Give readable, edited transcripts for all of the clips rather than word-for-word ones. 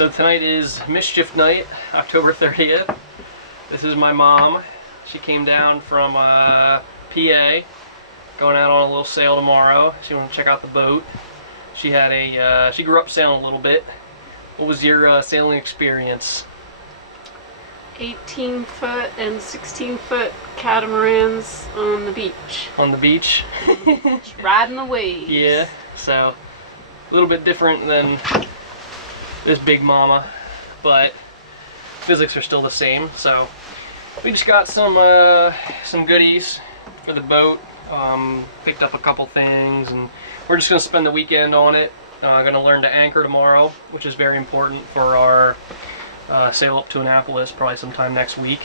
So tonight is Mischief Night, October 30th. This is my mom. She came down from PA, going out on a little sail tomorrow. She wanted to check out the boat. She had she grew up sailing a little bit. What was your sailing experience? 18-foot and 16-foot catamarans on the beach. On the beach? Just riding the waves. Yeah, so a little bit different than this big mama, but physics are still the same. So we just got some goodies for the boat. Picked up a couple things, and we're just gonna spend the weekend on it. Gonna learn to anchor tomorrow, which is very important for our sail up to Annapolis, probably sometime next week.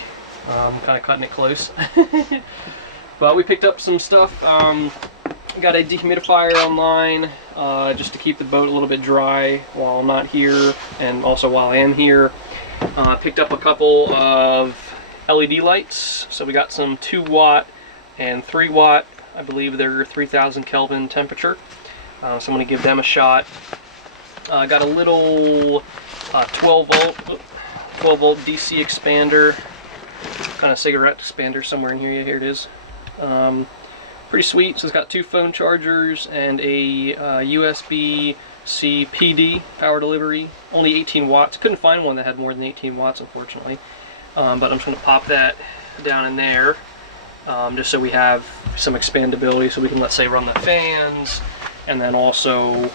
Kind of cutting it close. But we picked up some stuff. Got a dehumidifier online just to keep the boat a little bit dry while I'm not here, and also while I am here. Picked up a couple of LED lights. So we got some 2 watt and 3 watt. I believe they're 3000 Kelvin temperature. So I'm going to give them a shot. Got a little 12 volt DC expander, kind of cigarette expander somewhere in here. Yeah, here it is. Pretty sweet. So it's got 2 phone chargers and a USB-C PD power delivery. Only 18 watts. Couldn't find one that had more than 18 watts, unfortunately. But I'm just going to pop that down in there, just so we have some expandability, so we can, let's say, run the fans, and then also,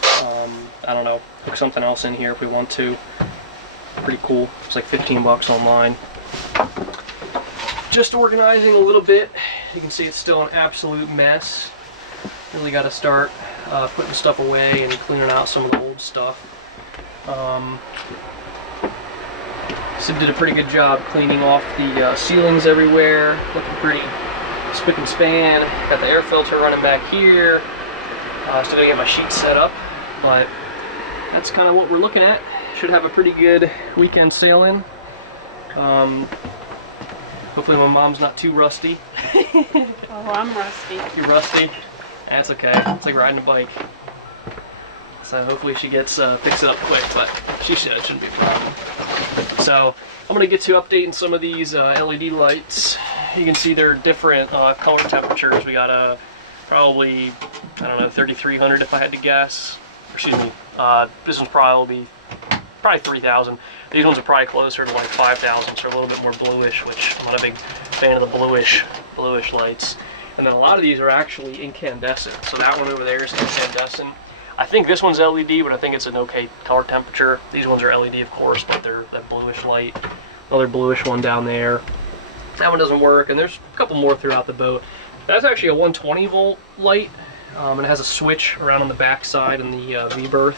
I don't know, hook something else in here if we want to. Pretty cool. It's like 15 bucks online. Just organizing a little bit. You can see it's still an absolute mess. Really got to start putting stuff away and cleaning out some of the old stuff. Sid did a pretty good job cleaning off the ceilings everywhere. Looking pretty spick and span. Got the air filter running back here. Still gotta get my sheets set up, but that's kind of what we're looking at. Should have a pretty good weekend sailing. Hopefully my mom's not too rusty. Oh, I'm rusty. You're rusty? That's okay. It's like riding a bike. So hopefully she gets picks it up quick, but she should. It shouldn't be a problem. So I'm gonna get to updating some of these LED lights. You can see they're different color temperatures. We got probably, I don't know, 3300 if I had to guess. Excuse me. This one's probably 3000. These ones are probably closer to like 5000, so a little bit more bluish, which I'm not a big fan of the bluish lights. And then a lot of these are actually incandescent. So that one over there is incandescent. I think this one's LED, but I think it's an okay color temperature. These ones are LED, of course, but they're that bluish light. Another bluish one down there. That one doesn't work, and there's a couple more throughout the boat. That's actually a 120 volt light, and it has a switch around on the back side in the V-berth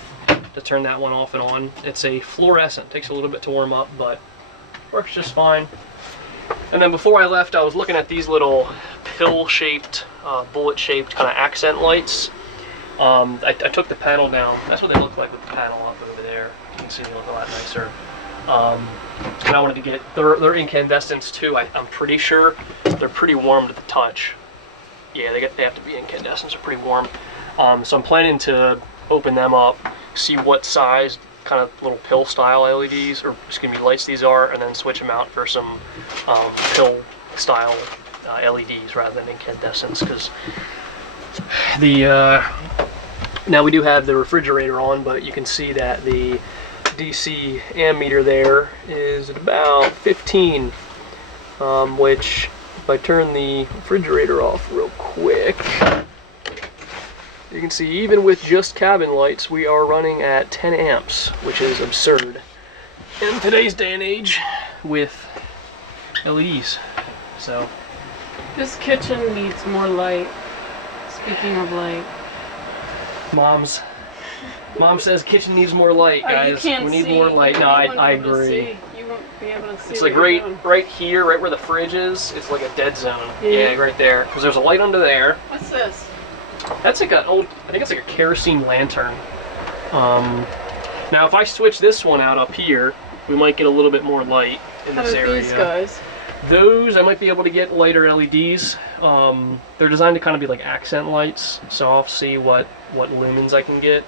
to turn that one off and on. It's a fluorescent. Takes a little bit to warm up, but works just fine. And then before I left, I was looking at these little pill-shaped, bullet-shaped kind of accent lights. I took the panel down. That's what they look like with the panel up over there. You can see they look a lot nicer. And I wanted to get, they're incandescents too. I'm pretty sure they're pretty warm to the touch. Yeah, they have to be incandescents. They're pretty warm. So I'm planning to open them up, see what size kind of little pill style LEDs, or excuse me, lights these are, and then switch them out for some pill style LEDs rather than incandescents, because now we do have the refrigerator on, but you can see that the DC ammeter there is at about 15, which if I turn the refrigerator off real quick, you can see even with just cabin lights, we are running at 10 amps, which is absurd in today's day and age with LEDs. So This kitchen needs more light. Speaking of light. Mom says kitchen needs more light, guys. We need more light. No, I agree. You won't be able to see. It's like right here, right where the fridge is. It's like a dead zone. Yeah, right there. Because there's a light under there. What's this? That's like an old, I think it's like a kerosene lantern. Now if I switch this one out up here, we might get a little bit more light in this area. These guys? Those I might be able to get lighter LEDs. They're designed to kind of be like accent lights, so I'll see what lumens I can get.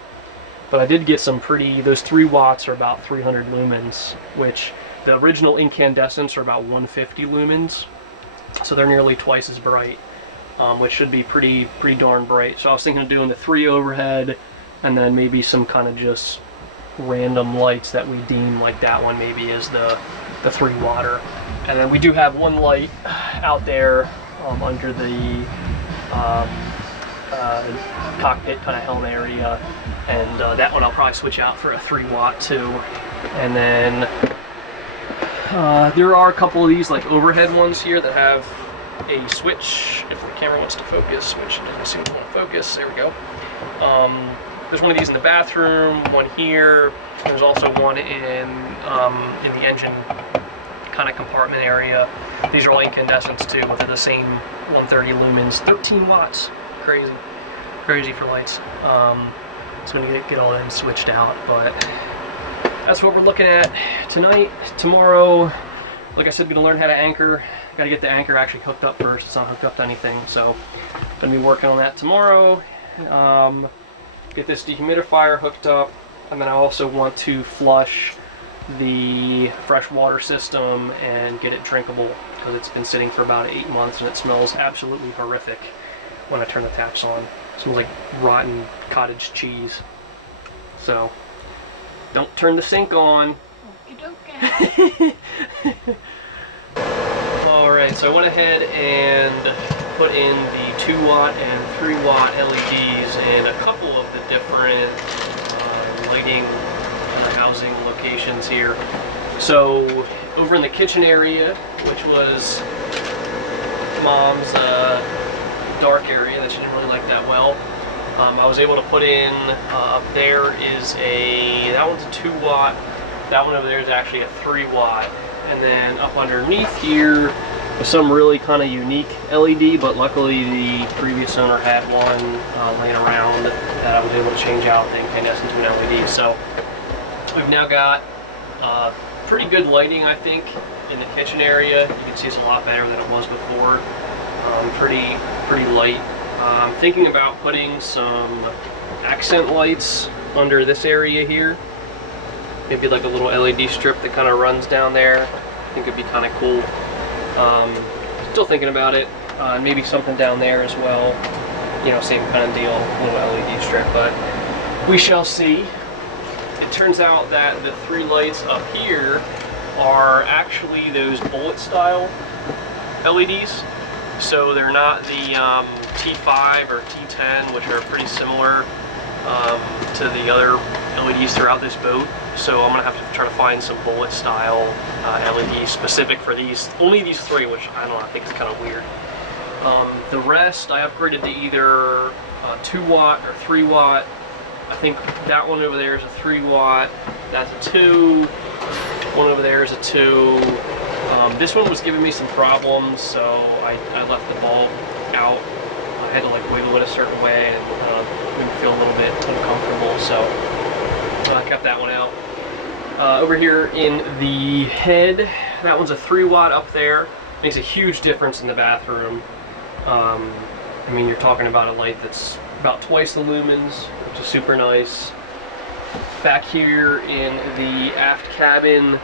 But I did get some those 3 watts are about 300 lumens, which the original incandescents are about 150 lumens. So they're nearly twice as bright, which should be pretty darn bright. So I was thinking of doing the 3 overhead, and then maybe some kind of just random lights that we deem, like that one maybe is the 3 watter. And then we do have one light out there under the cockpit kind of helm area, and that one I'll probably switch out for a 3 watt too. And then there are a couple of these like overhead ones here that have a switch if the camera wants to focus, which doesn't seem to want to focus. There we go. There's one of these in the bathroom, one here. There's also one in the engine kind of compartment area. These are all incandescents too, but they're the same 130 lumens, 13 watts. Crazy for lights. So I'm gonna get all them switched out, but that's what we're looking at tonight. Tomorrow, like I said, gonna learn how to anchor. Got to get the anchor actually hooked up first. It's not hooked up to anything, so gonna be working on that tomorrow. Get this dehumidifier hooked up, and then I also want to flush the freshwater system and get it drinkable, because it's been sitting for about 8 months and it smells absolutely horrific when I turn the taps on. It smells like rotten cottage cheese. So don't turn the sink on. Okey-dokey. Alright, so I went ahead and put in the 2 watt and 3 watt LEDs in a couple of the different lighting housing locations here. So over in the kitchen area, which was Mom's dark area that she didn't really like that well, I was able to put in up there is that one's a 2 watt, that one over there is actually a 3 watt, and then up underneath here was some really kind of unique LED, but luckily the previous owner had one laying around that I was able to change out the incandescent to an LED. So we've now got pretty good lighting, I think, in the kitchen area. You can see it's a lot better than it was before. Pretty light. I'm thinking about putting some accent lights under this area here. Maybe like a little LED strip that kind of runs down there. I think it'd be kind of cool. Still thinking about it. Maybe something down there as well. You know, same kind of deal, little LED strip, but we shall see. It turns out that the 3 lights up here are actually those bullet style LEDs. So they're not the T5 or T10, which are pretty similar to the other LEDs throughout this boat. So I'm gonna have to try to find some bullet style LEDs specific for these. Only these 3, which I don't know, I think is kind of weird. The rest I upgraded to either 2 watt or 3 watt. I think that one over there is a 3 watt. That's a 2. One over there is a 2. This one was giving me some problems, so I left the bulb out. I had to like wiggle it a certain way and made me feel a little bit uncomfortable, so I kept that one out. Over here in the head, that one's a 3 watt up there. Makes a huge difference in the bathroom. I mean, you're talking about a light that's about twice the lumens, which is super nice. Back here in the aft cabin,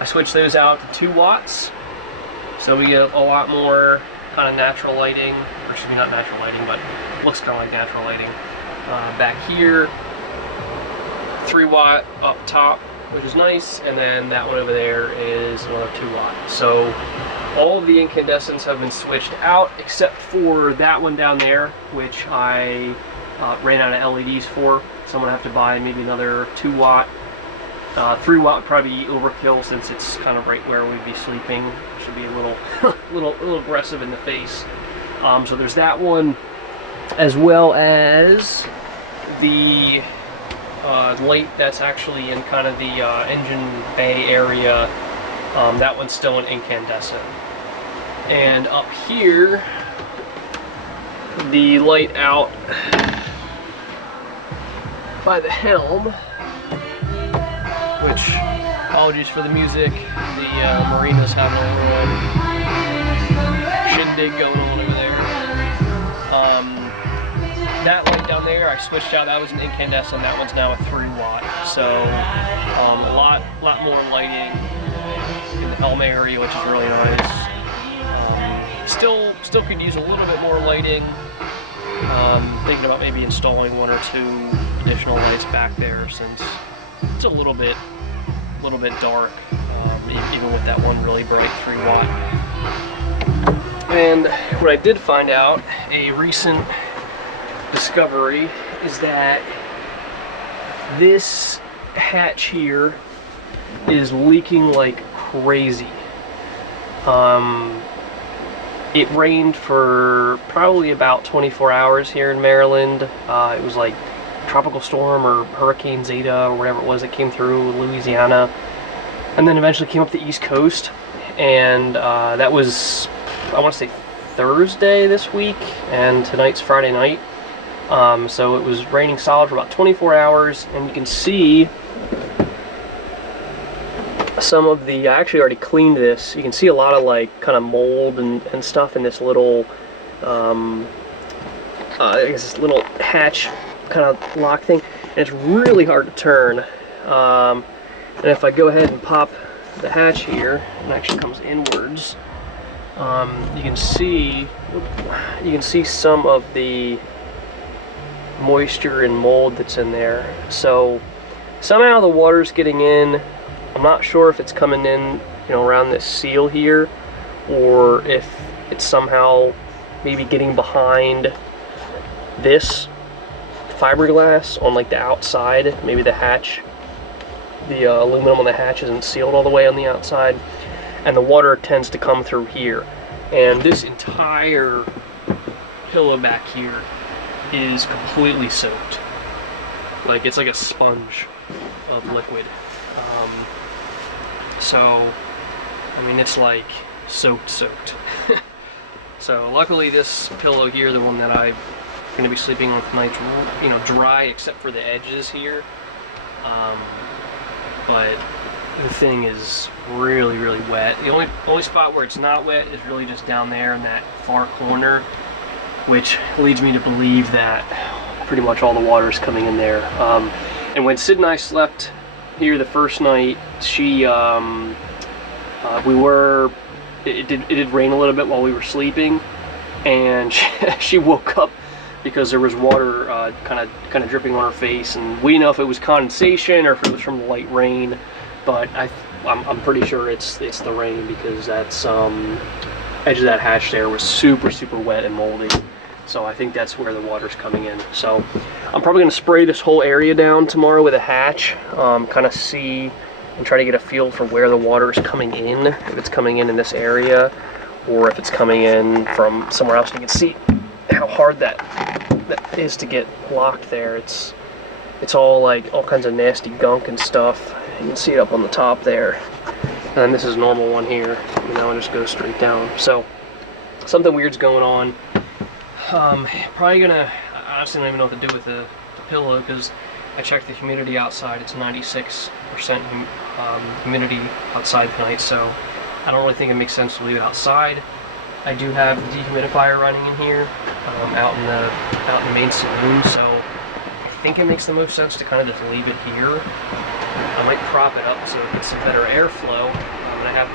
I switched those out to 2 watts. So we get a lot more kind of natural lighting, or excuse me, not natural lighting, but looks kind of like natural lighting. Back here, 3 watt up top, which is nice, and then that one over there is another 2 watt. So all of the incandescents have been switched out except for that one down there, which I ran out of LEDs for. So I'm gonna have to buy maybe another 2 watt. 3 watt would probably be overkill since it's kind of right where we'd be sleeping. It should be a little, little aggressive in the face. So there's that one, as well as the light that's actually in kind of the engine bay area. That one's still an incandescent. And up here, the light out by the helm, which, apologies for the music, the marina's having a little shindig going on over there. that light down there, I switched out. That was an incandescent. That one's now a 3-watt. So a lot more lighting in the helm area, which is really nice. Still could use a little bit more lighting. Thinking about maybe installing 1 or 2 additional lights back there, since it's a little bit dark, even with that one really bright 3-watt. And what I did find out, a recent discovery, is that this hatch here is leaking like crazy. It rained for probably about 24 hours here in Maryland. It was like tropical storm or Hurricane Zeta or whatever it was that came through Louisiana, and then eventually came up the East Coast. And that was, I want to say, Thursday this week, and tonight's Friday night. So it was raining solid for about 24 hours, and you can see some of the, I actually already cleaned this. You can see a lot of like kind of mold and stuff in this little, I guess this little hatch kind of lock thing, and it's really hard to turn. And if I go ahead and pop the hatch here, it actually comes inwards. You can see some of the moisture and mold that's in there. So somehow the water's getting in. I'm not sure if it's coming in, around this seal here, or if it's somehow maybe getting behind this fiberglass on like the outside. Maybe the hatch, the aluminum on the hatch isn't sealed all the way on the outside, and the water tends to come through here. And this entire pillow back here is completely soaked. Like, it's like a sponge of liquid. So, I mean, it's like soaked. So luckily this pillow here, the one that I'm going to be sleeping on tonight's, dry except for the edges here. But the thing is really wet. The only spot where it's not wet is really just down there in that far corner, which leads me to believe that pretty much all the water is coming in there. And when Sid and I slept here the first night, it did rain a little bit while we were sleeping, and she woke up because there was water kind of dripping on her face, and we didn't know if it was condensation or if it was from the light rain, but I'm pretty sure it's the rain, because that's edge of that hatch there was super wet and moldy. So I think that's where the water's coming in. So I'm probably going to spray this whole area down tomorrow with a hatch, kind of see and try to get a feel for where the water is coming in, if it's coming in this area, or if it's coming in from somewhere else. You can see how hard that is to get locked there. It's all like all kinds of nasty gunk and stuff. You can see it up on the top there. And this is a normal one here, and just goes straight down. So something weird's going on. Probably gonna, I honestly don't even know what to do with the pillow, because I checked the humidity outside. It's 96% humidity outside tonight, so I don't really think it makes sense to leave it outside. I do have the dehumidifier running in here, out in the main saloon, so I think it makes the most sense to kind of just leave it here. I might prop it up so it gets some better airflow. And I have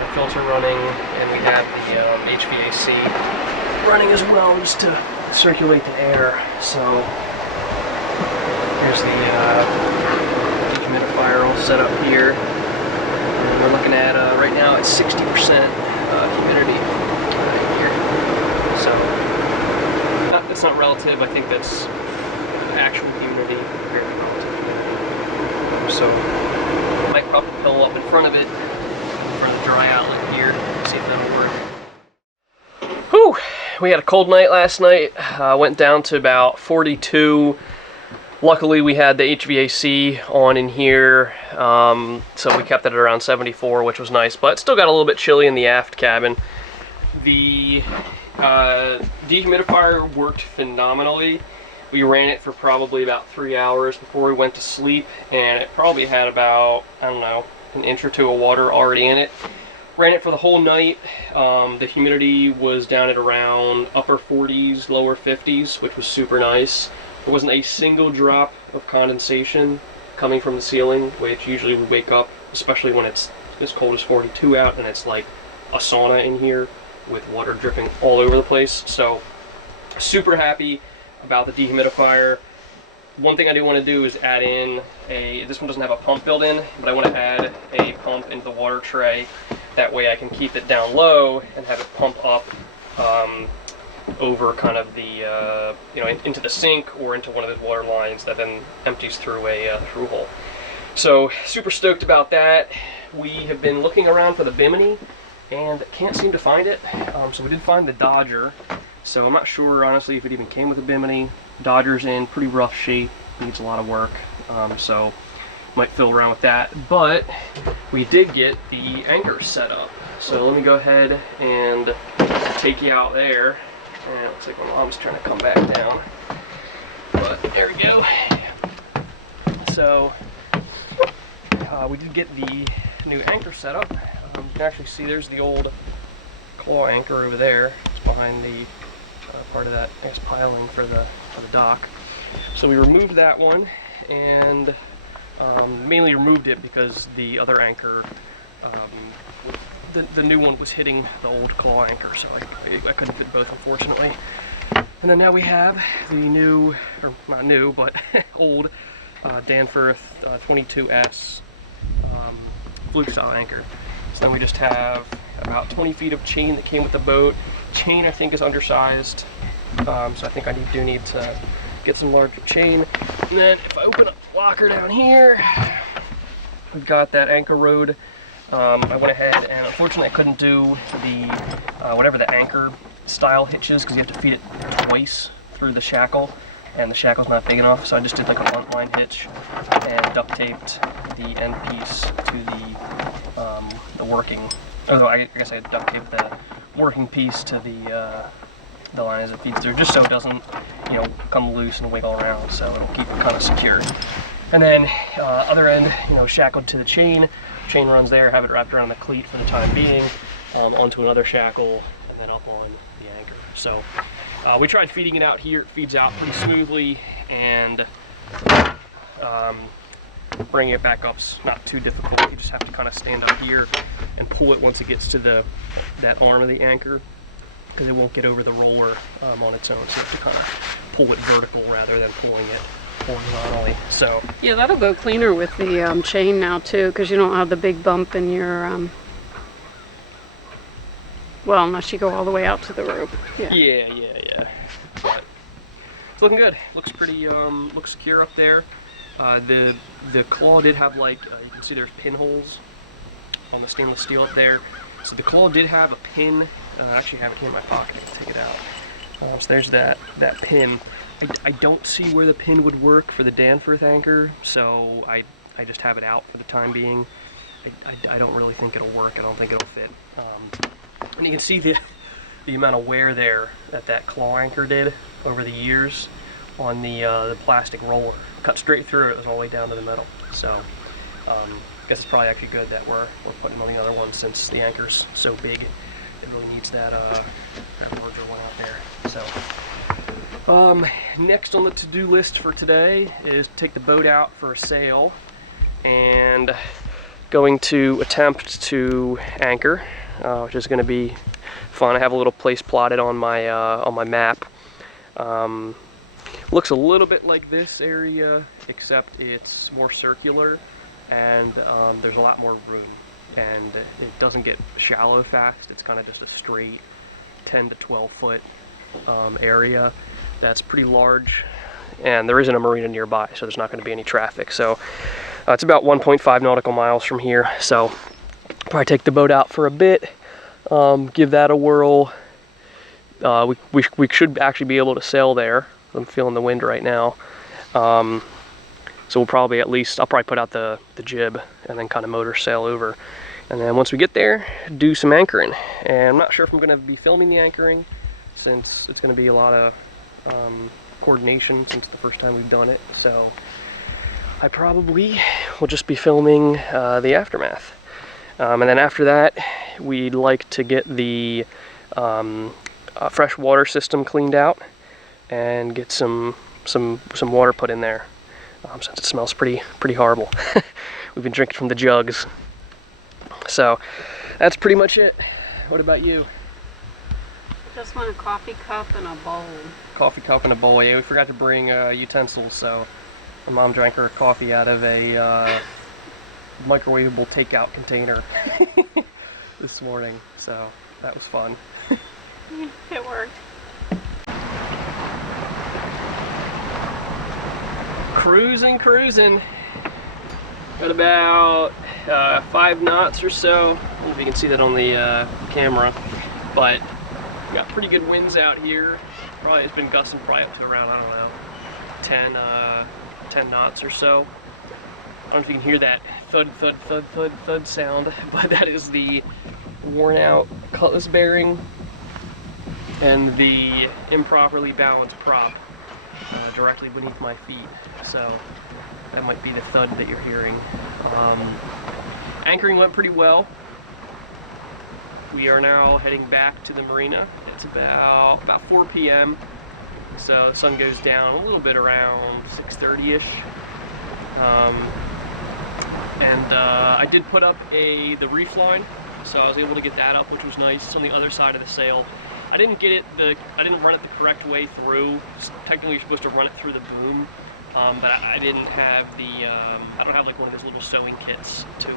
the filter running, and we have the HVAC running as well, just to circulate the air. So here's the dehumidifier all set up here, and we're looking at right now it's 60% humidity here. So that's not relative. I think that's actual humidity, very relative. So I might prop the pillow up in front of it for the dry outlet here, see if that'll work. Whew! We had a cold night last night. Went down to about 42. Luckily we had the HVAC on in here, so we kept it at around 74, which was nice, but still got a little bit chilly in the aft cabin. The dehumidifier worked phenomenally. We ran it for probably about 3 hours before we went to sleep, and it probably had about, I don't know, an inch or two of water already in it. ran it for the whole night. The humidity was down at around upper 40s, lower 50s, which was super nice. There wasn't a single drop of condensation coming from the ceiling, which usually we wake up, especially when it's as cold as 42 out and it's like a sauna in here with water dripping all over the place. So super happy about the dehumidifier. One thing I do want to do is add in this one doesn't have a pump built in, but I want to add a pump into the water tray. That way I can keep it down low and have it pump up over kind of the, into the sink or into one of those water lines that then empties through a through hole. So super stoked about that. We have been looking around for the Bimini and can't seem to find it. So we did find the Dodger. So I'm not sure honestly if it even came with a Bimini. Dodger's in pretty rough shape, needs a lot of work. So might fiddle around with that. But we did get the anchor set up. So let me go ahead and take you out there. And it looks like my mom's trying to come back down. But there we go. So we did get the new anchor set up. You can actually see there's the old claw anchor over there. It's behind the part of that, I guess, piling for the dock. So we removed that one and mainly removed it because the other anchor, the new one was hitting the old claw anchor, so I couldn't fit both, unfortunately. And then now we have the new, or not new, but old Danforth 22S fluke style anchor. So then we just have about 20 feet of chain that came with the boat. Chain I think is undersized, so I think I do need to get some larger chain. And then if I open up the locker down here, we've got that anchor rode. I went ahead and unfortunately I couldn't do the whatever the anchor style hitches because you have to feed it twice through the shackle, and the shackle's not big enough, so I just did like a blunt line hitch and duct taped the end piece to the working. Oh, I guess I duct taped the working piece to the line as it feeds through, just so it doesn't, come loose and wiggle around. So it'll keep it kind of secure. And then other end, shackled to the chain. Chain runs there. Have it wrapped around the cleat for the time being, onto another shackle, and then up on the anchor. So we tried feeding it out here. It feeds out pretty smoothly, and bringing it back up's not too difficult. You just have to kind of stand up here and pull it once it gets to that arm of the anchor, because it won't get over the roller on its own. So you have to kind of pull it vertical rather than pulling it horizontally. So yeah, that'll go cleaner with the chain now too, because you don't have the big bump in your well, unless you go all the way out to the rope. Yeah. But it's looking good. Looks pretty looks secure up there. The claw did have you can see there's pinholes on the stainless steel up there. So the claw did have a pin. I actually have it here in my pocket. I'll take it out. So there's that pin. I don't see where the pin would work for the Danforth anchor, so I just have it out for the time being. I don't really think it'll work. I don't think it'll fit. And you can see the amount of wear there that claw anchor did over the years on the plastic roller. Cut straight through it. It was all the way down to the metal. So I guess it's probably actually good that we're putting on the other one, since the anchor's so big. It really needs that larger one out there. So next on the to-do list for today is to take the boat out for a sail, and going to attempt to anchor, which is going to be fun. I have a little place plotted on my map. Looks a little bit like this area, except it's more circular, and there's a lot more room, and it doesn't get shallow fast. It's kind of just a straight 10 to 12 foot area that's pretty large, and there isn't a marina nearby, so there's not going to be any traffic. So it's about 1.5 nautical miles from here, so probably take the boat out for a bit, give that a whirl. We should actually be able to sail there. I'm feeling the wind right now, so we'll probably I'll probably put out the jib and then kind of motor sail over, and then once we get there, do some anchoring. And I'm not sure if I'm going to be filming the anchoring, since it's going to be a lot of coordination since the first time we've done it. So I probably will just be filming the aftermath, and then after that we'd like to get the fresh water system cleaned out and get some water put in there, since it smells pretty horrible. We've been drinking from the jugs. So that's pretty much it. What about you? Just want a coffee cup and a bowl. Coffee cup and a bowl. Yeah, we forgot to bring utensils, so my mom drank her coffee out of a microwavable takeout container this morning, so that was fun. It worked. Cruising. Got about 5 knots or so. I don't know if you can see that on the camera, but we got pretty good winds out here. Probably it's been gusting probably up to around, I don't know, 10 knots or so. I don't know if you can hear that thud sound, but that is the worn out cutlass bearing and the improperly balanced prop directly beneath my feet. So that might be the thud that you're hearing. Anchoring went pretty well. We are now heading back to the marina. It's about 4 p.m. So the sun goes down a little bit around 6:30ish. I did put up the reef line, so I was able to get that up, which was nice. It's on the other side of the sail. I didn't run it the correct way through. Technically, you're supposed to run it through the boom, but I didn't have I don't have like one of those little sewing kits to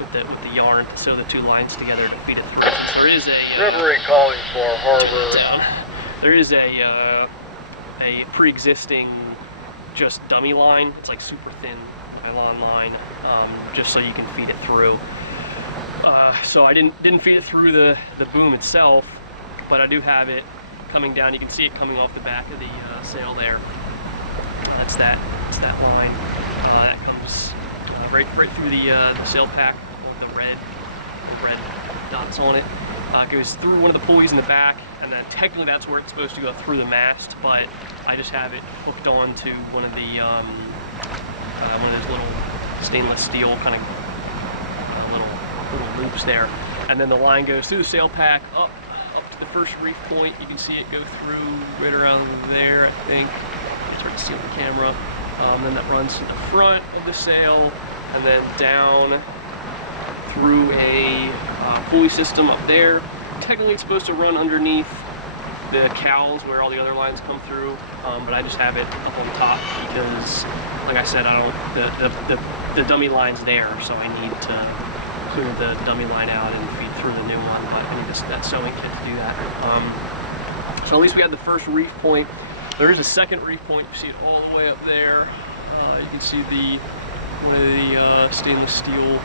with the yarn to sew the 2 lines together to feed it through. So there is a Livery calling for harbor. There is a pre-existing just dummy line. It's like super thin nylon line, just so you can feed it through. So I didn't feed it through the boom itself, but I do have it coming down. You can see it coming off the back of the sail there. That's that line. That comes right through the sail pack with the red dots on it. It goes through one of the pulleys in the back, and then technically that's where it's supposed to go through the mast, but I just have it hooked on to one of the one of those little stainless steel kind of little loops there, and then the line goes through the sail pack up to the first reef point. You can see it go through right around there, I think. It's hard to see on the camera. Then that runs to the front of the sail, and then down through a pulley system up there. Technically it's supposed to run underneath the cowls where all the other lines come through, but I just have it up on top because, like I said, the dummy line's there, so I need to clear the dummy line out and feed through the new one, but I need that sewing kit to do that. So at least we had the first reef point. There is a second reef point. You see it all the way up there. You can see one of the stainless steel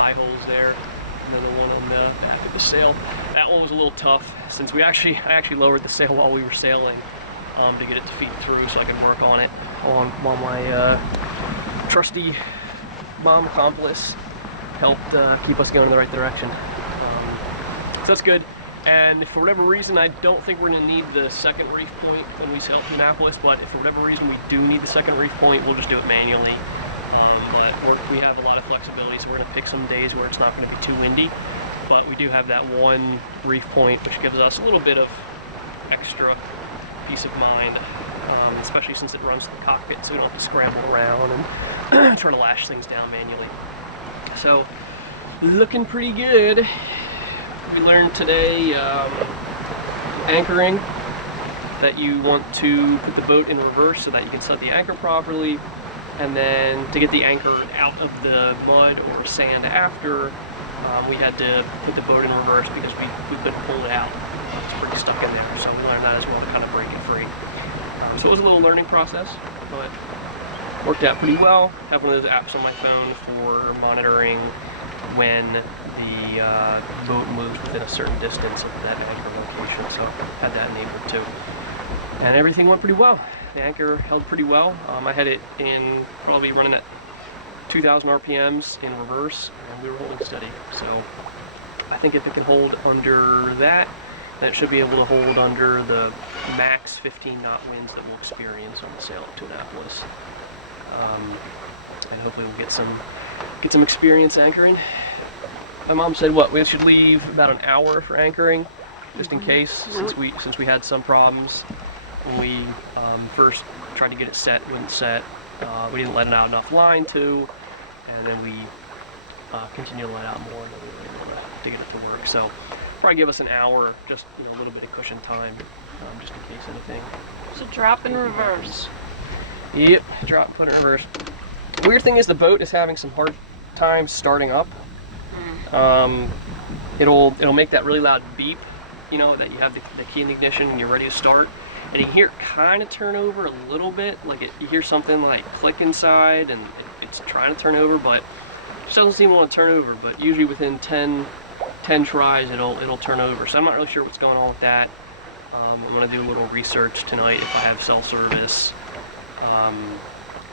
eye holes there, and then the one on the back of the sail. That one was a little tough since I actually lowered the sail while we were sailing to get it to feed through, so I could work on it while my trusty mom accomplice helped keep us going in the right direction. So that's good. And if for whatever reason, I don't think we're going to need the second reef point when we sail to Annapolis, but if for whatever reason we do need the second reef point, we'll just do it manually. But we have a lot of flexibility, so we're going to pick some days where it's not going to be too windy. But we do have that one reef point, which gives us a little bit of extra peace of mind, especially since it runs to the cockpit, so we don't have to scramble around and try to lash things down manually. So, looking pretty good. We learned today anchoring, that you want to put the boat in reverse so that you can set the anchor properly, and then to get the anchor out of the mud or sand after, we had to put the boat in reverse because we couldn't pull it out. It's pretty stuck in there, so we learned that as well to kind of break it free. So it was a little learning process, but worked out pretty well. I have one of those apps on my phone for monitoring when the boat moves within a certain distance of that anchor location, so I had that enabled too. And everything went pretty well. The anchor held pretty well. I had it in probably running at 2,000 RPMs in reverse, and we were holding steady. So I think if it can hold under that, then it should be able to hold under the max 15 knot winds that we'll experience on the sail up to Annapolis. And hopefully we'll get some experience anchoring. my mom said what we should leave about an hour for anchoring, just in case, since we had some problems when we first tried to get it set. It wouldn't set. We didn't let it out enough line to, and then we continued to let out more, and then we were able to get it to work. So probably give us an hour, just a little bit of cushion time, just in case anything. So drop in reverse. Yep, drop, put it in reverse. The weird thing is the boat is having some hard time starting up. It'll make that really loud beep, that you have the key in the ignition and you're ready to start. And you hear it kind of turn over a little bit, like you hear something like click inside and it's trying to turn over, but it just doesn't seem to want to turn over. But usually within 10 tries it'll turn over. So I'm not really sure what's going on with that. I'm going to do a little research tonight if I have cell service.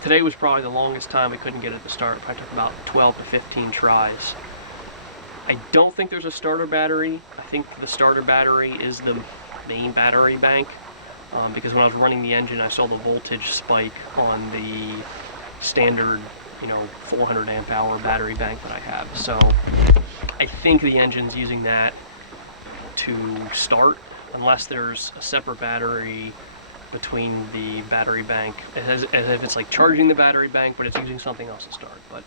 Today was probably the longest time we couldn't get it to start. I took about 12 to 15 tries. I don't think there's a starter battery. I think the starter battery is the main battery bank, because when I was running the engine I saw the voltage spike on the standard 400 amp hour battery bank that I have. So I think the engine's using that to start, unless there's a separate battery between the battery bank, as if it's like charging the battery bank, but it's using something else to start. But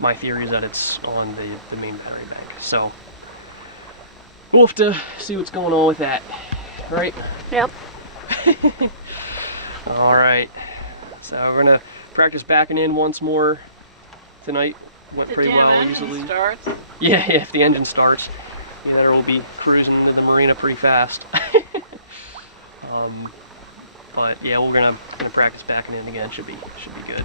my theory is that it's on the main battery bank. So we'll have to see what's going on with that, right? Yep. All right. So we're gonna practice backing in once more tonight. Went pretty well easily. Starts. Yeah, if the engine starts, then we'll be cruising into the marina pretty fast. But yeah, we're gonna practice backing in again. Should be good.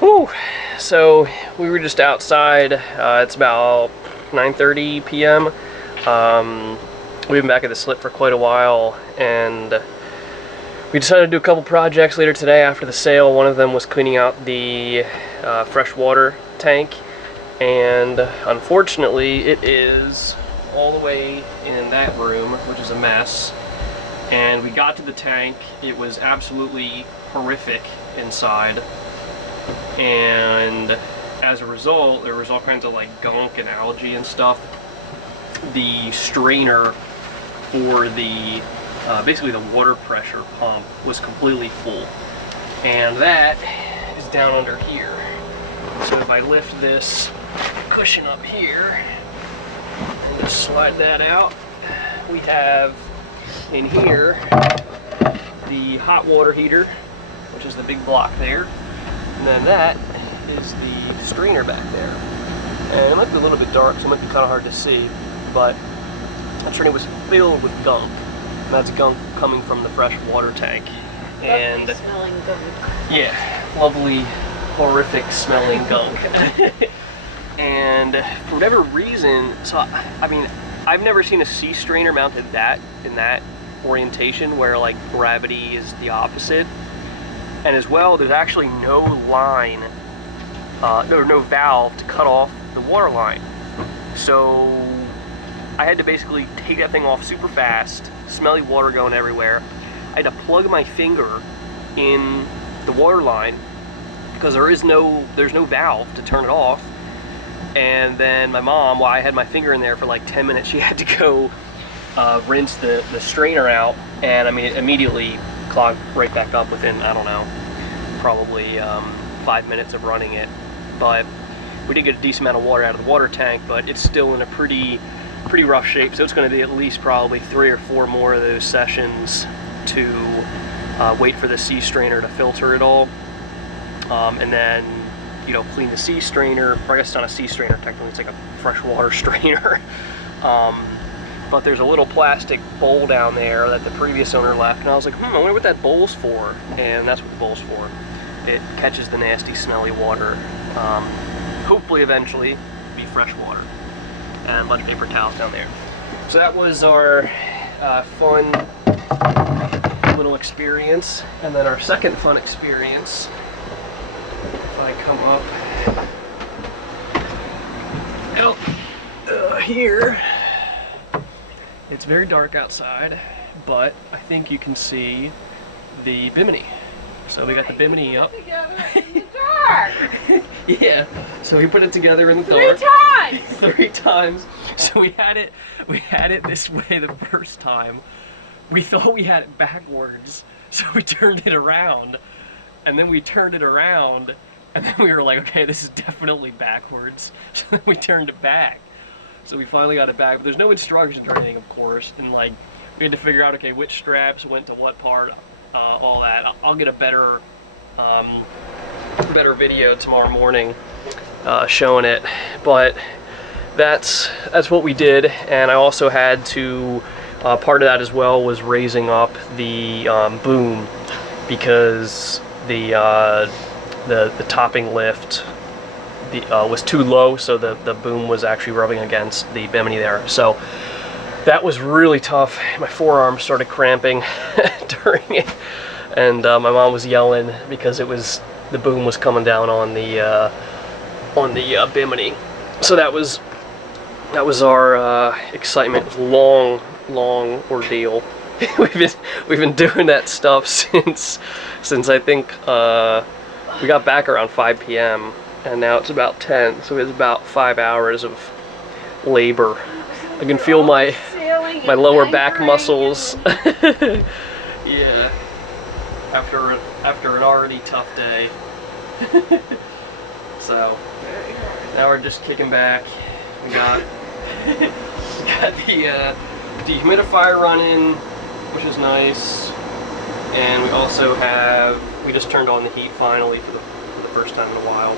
Whew. So we were just outside. It's about 9:30 p.m. We've been back at the slip for quite a while, and we decided to do a couple projects later today after the sail. One of them was cleaning out the freshwater tank, and unfortunately it is all the way in that room, which is a mess. And we got to the tank, it was absolutely horrific inside, and as a result there was all kinds of like gunk and algae and stuff. The strainer for the basically the water pressure pump was completely full, and that is down under here. So if I lift this cushion up here and just slide that out, we have in here the hot water heater, which is the big block there, and then that is the strainer back there. And it might be a little bit dark, so it might be kind of hard to see, but that strainer was filled with gunk, and that's gunk coming from the fresh water tank. And lovely smelling gunk. Yeah, lovely, horrific smelling gunk. And for whatever reason, so I mean, I've never seen a sea strainer mounted in that orientation where like gravity is the opposite. And as well, there's actually no line, no valve to cut off the water line. So I had to basically take that thing off super fast, smelly water going everywhere. I had to plug my finger in the water line because there's no valve to turn it off. And then my mom, while I had my finger in there for like 10 minutes, she had to go rinse the strainer out, and I mean it immediately clogged right back up within, I don't know, probably 5 minutes of running it. But we did get a decent amount of water out of the water tank, but it's still in a pretty rough shape, so it's going to be at least probably 3 or 4 more of those sessions to wait for the sea strainer to filter it all, and then clean the sea strainer, or I guess it's not a sea strainer technically, it's like a freshwater strainer. But there's a little plastic bowl down there that the previous owner left, and I was like, I wonder what that bowl's for. And that's what the bowl's for. It catches the nasty, smelly water. Hopefully, eventually, be fresh water. And a bunch of paper towels down there. So that was our fun little experience. And then our second fun experience, if I come up out here, it's very dark outside, but I think you can see the bimini. So we got the bimini up. Together in the dark. Yeah, so we put it together in the 3 dark. 3 times. So we had it this way the first time. We thought we had it backwards, so we turned it around, and then we turned it around, and then we were like, okay, this is definitely backwards. So then we turned it back. So we finally got it back, but there's no instructions or anything, of course, and like we had to figure out, okay, which straps went to what part, all that. I'll get a better video tomorrow morning showing it, but that's what we did. And I also had to part of that as well was raising up the boom, because the topping lift was too low, so the boom was actually rubbing against the bimini there. So that was really tough. My forearm started cramping during it, and my mom was yelling because the boom was coming down on the bimini. So that was our excitement. It was long ordeal. we've been doing that stuff since I think we got back around 5 p.m. and now it's about 10, so it's about 5 hours of labor. I can feel my lower back muscles. Yeah, after an already tough day. So now we're just kicking back. We got the dehumidifier running, which is nice, and we just turned on the heat finally for the first time in a while.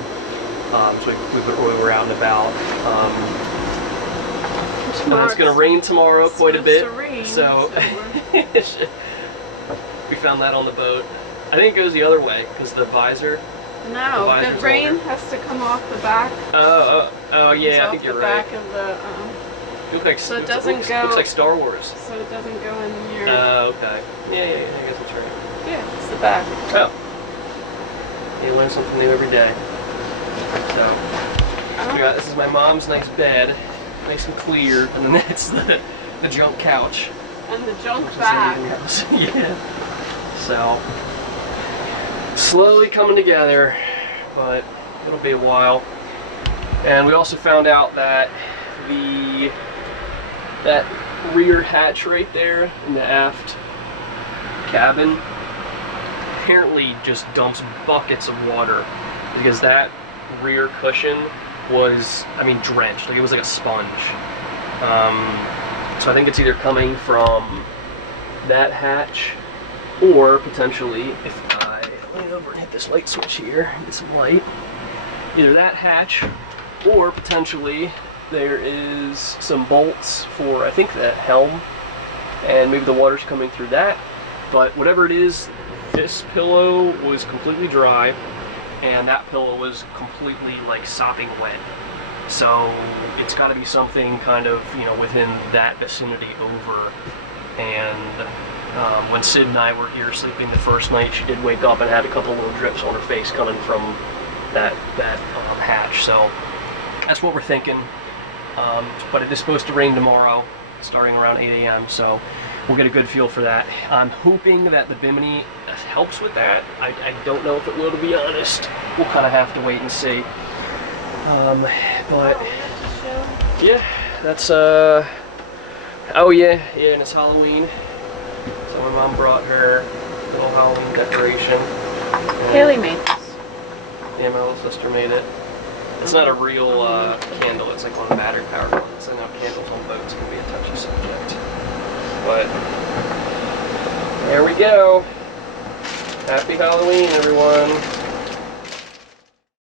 So we were out and about. And it's going to rain tomorrow quite a bit, so we found that on the boat. I think it goes the other way because the visor. No, the rain longer. Has to come off the back. Oh yeah, I think you're right. Back of the. So it doesn't go. Looks like Star Wars. So it doesn't go in here. Oh, okay. Yeah, I guess that's right. Yeah, it's the back. Oh. You learn something new every day. So, this is my mom's nice bed, nice and clear, and then that's the junk couch. And the junk back. Yeah. So, slowly coming together, but it'll be a while. And we also found out that that rear hatch right there in the aft cabin apparently just dumps buckets of water, because that rear cushion was, drenched. Like, it was like a sponge. So I think it's either coming from that hatch, or potentially, if I lean over and hit this light switch here, get some light, either that hatch, or potentially there is some bolts for, I think, that helm, and maybe the water's coming through that. But whatever it is, this pillow was completely dry, and that pillow was completely like sopping wet. So it's got to be something kind of, within that vicinity over. And when Sid and I were here sleeping the first night, she did wake up and had a couple little drips on her face coming from that hatch. So that's what we're thinking. But it is supposed to rain tomorrow, starting around 8 a.m. So we'll get a good feel for that. I'm hoping that the bimini helps with that. I don't know if it will, to be honest. We'll kind of have to wait and see. But yeah, that's oh yeah, and it's Halloween. So my mom brought her little Halloween decoration. Haley made this. Yeah, my little sister made it. It's not a real candle, it's like one of the battery powered ones. I know candles on boats can be a touchy subject. But there we go. Happy Halloween, everyone.